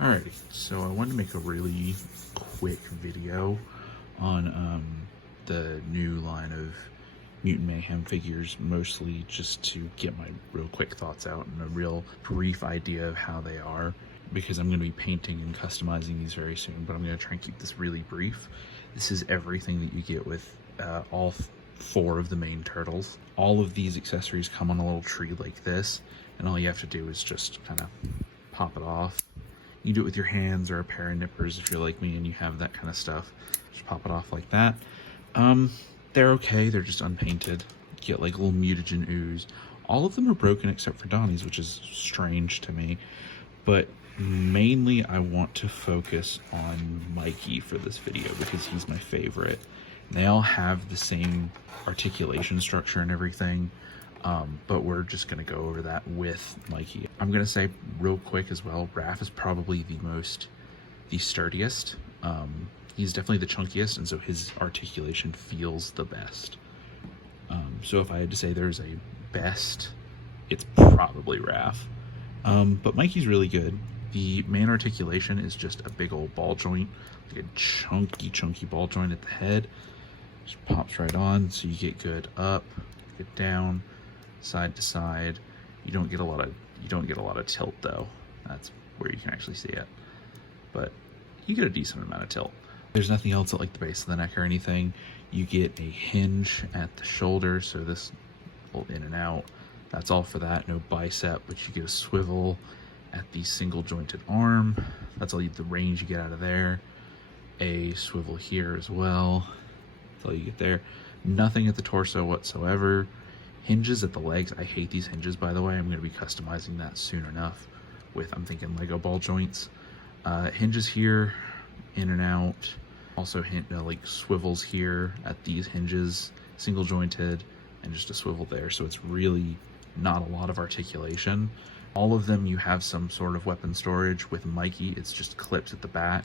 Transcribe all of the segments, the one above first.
Alrighty, so I wanted to make a really quick video on the new line of Mutant Mayhem figures, mostly just to get my real quick thoughts out and a real brief idea of how they are, because I'm going to be painting and customizing these very soon, but I'm going to try and keep this really brief. This is everything that you get with all four of the main turtles. All of these accessories come on a little tree like this, and all you have to do is just kind of pop it off. You do it with your hands or a pair of nippers if you're like me and you have that kind of stuff. Just pop it off like that. They're okay, they're just unpainted. You get like little mutagen ooze. All of them are broken except for Donnie's, which is strange to me. But mainly I want to focus on Mikey for this video because he's my favorite. They all have the same articulation structure and everything. But we're just going to go over that with Mikey. I'm going to say real quick as well, Raph is probably the sturdiest. He's definitely the chunkiest, and so his articulation feels the best. So if I had to say there's a best, it's probably Raph. But Mikey's really good. The main articulation is just a big old ball joint, like a chunky ball joint at the head. Just pops right on, so you get good up, get down, side to side. You don't get a lot of tilt though. That's where you can actually see it, but you get a decent amount of tilt. There's nothing else at like the base of the neck or anything. You get a hinge at the shoulder, so this will in and out. That's all for that. No bicep, but you get a swivel at the single jointed arm. That's all the range you get out of there. A swivel here as well. That's all you get there. Nothing at the torso whatsoever. Hinges at the legs. I hate these hinges, by the way. I'm going to be customizing that soon enough with, I'm thinking, Lego ball joints. Hinges here, in and out. Also like swivels here at these hinges, single jointed, and just a swivel there. So it's really not a lot of articulation. All of them you have some sort of weapon storage. With Mikey, it's just clips at the back.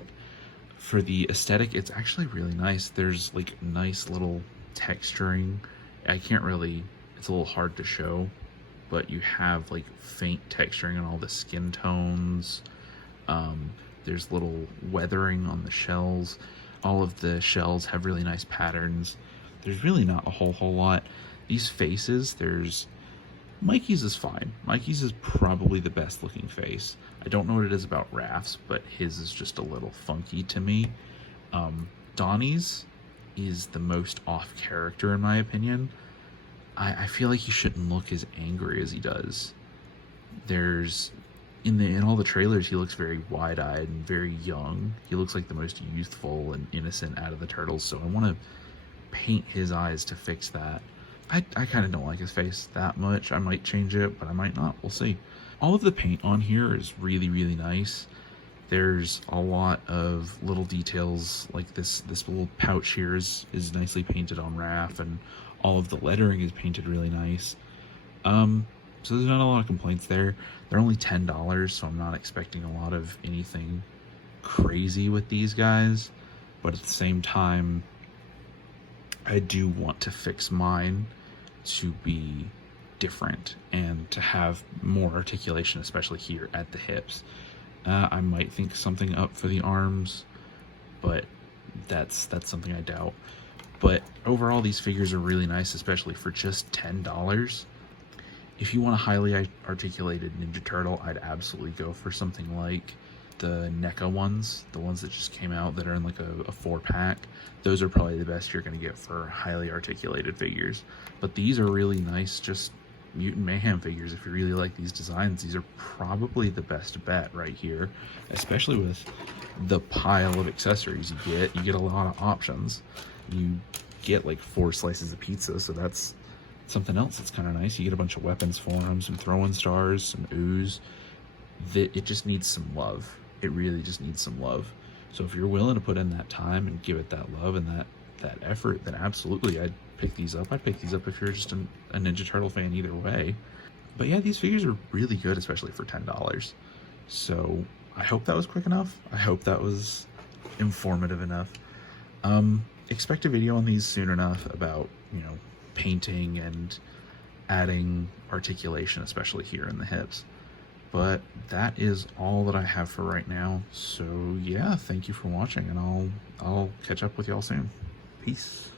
For the aesthetic, it's actually really nice. There's like nice little texturing. I can't really, it's a little hard to show, but you have like faint texturing on all the skin tones. There's little weathering on the shells. All of the shells have really nice patterns. There's really not a whole lot. These faces, Mikey's is fine. Mikey's is probably the best looking face. I don't know what it is about Raph's, but his is just a little funky to me. Donnie's is the most off character in my opinion. I feel like he shouldn't look as angry as he does. In all the trailers, he looks very wide-eyed and very young. He looks like the most youthful and innocent out of the turtles, so I want to paint his eyes to fix that. I kind of don't like his face that much. I might change it, but I might not. We'll see. All of the paint on here is really, really nice. There's a lot of little details, like this little pouch here is nicely painted on Raph, and all of the lettering is painted really nice. So there's not a lot of complaints there. They're only $10, so I'm not expecting a lot of anything crazy with these guys. But at the same time, I do want to fix mine to be different and to have more articulation, especially here at the hips. I might think something up for the arms, but that's something I doubt. But overall, these figures are really nice, especially for just $10. If you want a highly articulated Ninja Turtle, I'd absolutely go for something like the NECA ones, the ones that just came out that are in like a 4-pack. Those are probably the best you're going to get for highly articulated figures. But these are really nice, just Mutant Mayhem figures. If you really like these designs, these are probably the best bet right here, especially with the pile of accessories you get. You get a lot of options. You get like 4 slices of pizza, so that's something else that's kind of nice. You get a bunch of weapons for them, some throwing stars, some ooze. It just needs some love. It really just needs some love. So if you're willing to put in that time and give it that love and that effort, then absolutely I'd pick these up. I'd pick these up if you're just a Ninja Turtle fan either way. But yeah, these figures are really good, especially for $10. So I hope that was quick enough. I hope that was informative enough. Expect a video on these soon enough about, painting and adding articulation, especially here in the hips. But that is all that I have for right now. So yeah, thank you for watching, and I'll catch up with y'all soon. Peace.